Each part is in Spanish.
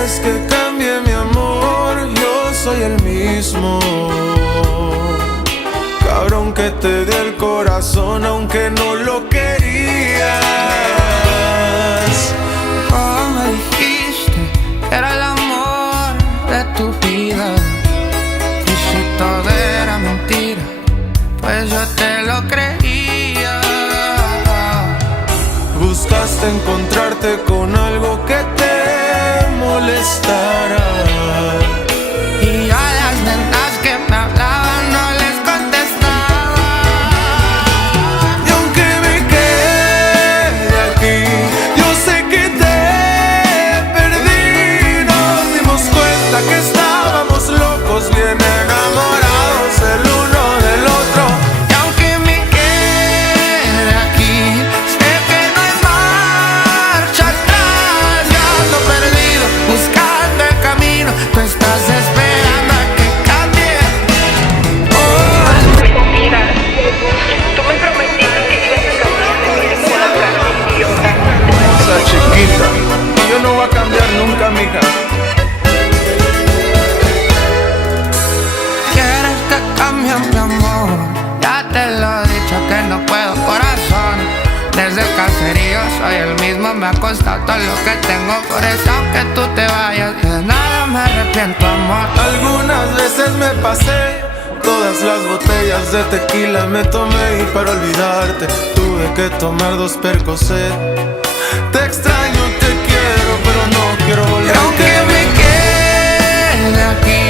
quieres que cambie mi amor, yo soy el mismo. Cabrón que te di el corazón aunque no lo querías. Oh, me dijiste que era el amor de tu vida, y si todo era mentira, pues yo te lo creía. Buscaste encontrarte con algo que te molestara, y a las nenas que me hablaban no les contestaba. y aunque me quede aquí, yo sé que te perdí. Nos dimos cuenta que estábamos locos, bien enamorados el uno del otro. Y aunque me quede aquí, sé que no hay marcha atrás. Yo ando perdido buscando el camino, tú estás esperando a que cambie. Mira, tú me prometiste que ibas a cambiar de mí con la frase idiota. Esa chiquita, y yo no voy a cambiar nunca, mija. ¿Quieres que cambie mi amor? Ya te lo he dicho que no puedo, corazón. Desde el caserío soy el mismo, me ha costado todo lo que tengo. Por eso aunque tú te vayas, yo de nada me arrepiento, amor. Algunas veces me pasé todas las botellas de tequila, me tomé y para olvidarte tuve que tomar 2 Percocet. Te extraño, te quiero, pero no quiero Y volver. aunque me quede aquí,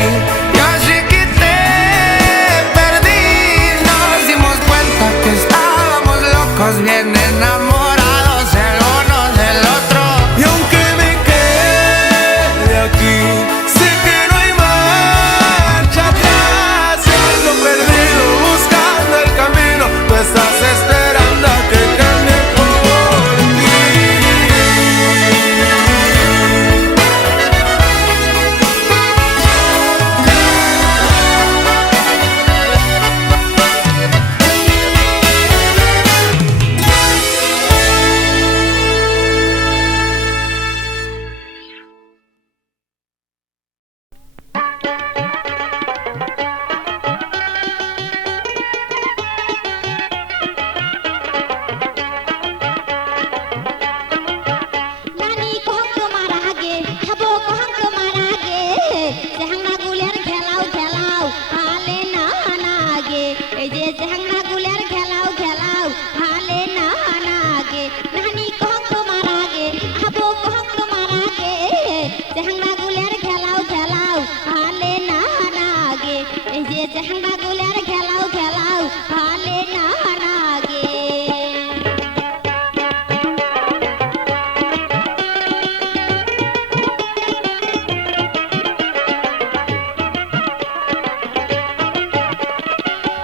yo sí que te perdí. Nos dimos cuenta que estábamos locos, bien enamorados el uno del otro. Y aunque me quede aquí, sé que no hay marcha atrás. Yo ando perdido buscando el camino, tú estás esperando a que cambie por ti. নানি কহং তোমার আগে খাবো কহং তোমার আগে চেহাংনা গুলের খেলাও খেলাও হালে না নাগে এই যে চেহাংনা গুলের খেলাও খেলাও হালে না নাগে নানি কহং তোমার আগে খাবো কহং তোমার আগে চেহাংনা গুলের খেলাও খেলাও হালে না নাগে এই যে চেহাংনা গুলের খেলাও খেলাও হালে না নাগে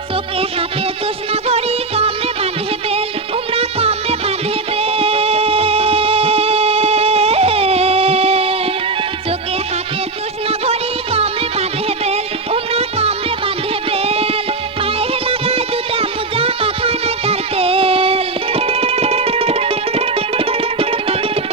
চোখে হাতে চশমা ঘড়ি কমরে বাঁধে বেল উমরা কমরে বাঁধে বেল চোখে হাতে চশমা ঘড়ি কমরে বাঁধে বেল উমরা কমরে বাঁধে বেল পায়ে লাগায় জুতা মোজা মাথায় নাই তার তেল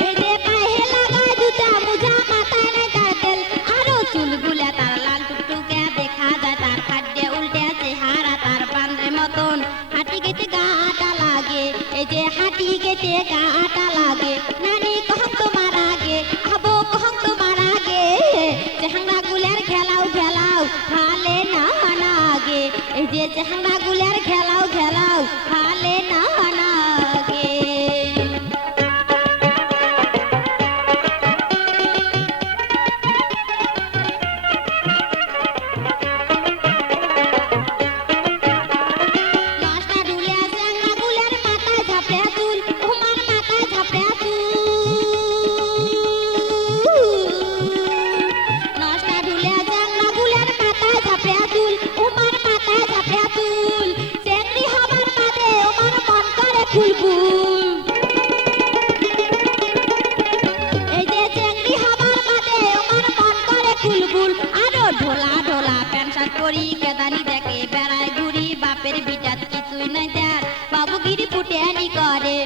এই যে পায়ে লাগায় জুতা মোজা মাথায় নাই তার তেল আরো চুলগুলা তার লাল টুকটুকে দেখা যায় তার খাদ্যে উল্টে চেহারা তার বান্ধে মতন হাঁটি গেতে গাটা লাগে এই যে হাঁটি গেতে গাটা লাগে নানি কহং তোমার আগে আবো কহং তোমার আগে চেহাংরা গুলের খেলাও খেলাও হালে না নাগে এই যে চেহাংরা গুলের খেলাও খেলাও হালে না নাগে নষ্টা ঢুলে চেহাংরা গুলের মাথায় ঝাপড়ে চুল উমার মাথায় ঝাপড়ে চুল নষ্টা ঢুলে চেহাংরা গুলের মাথায় ঝাপড়ে চুল উমার মাথায় ঝাপড়ে চুল চেংড়ি হবার বাদে উমার মন করে ফুলফুল এই যে চেংড়ি হবার বাদে উমার মন করে ফুলফুল আরো ঢোলা ঢোলা প্যান্ট শার্ট পরি কেদানি দেখে বেড়ায় ঘুরি বাপের বিটাত কিছুই নাই তার বাবুগিরি ফুটেনি করে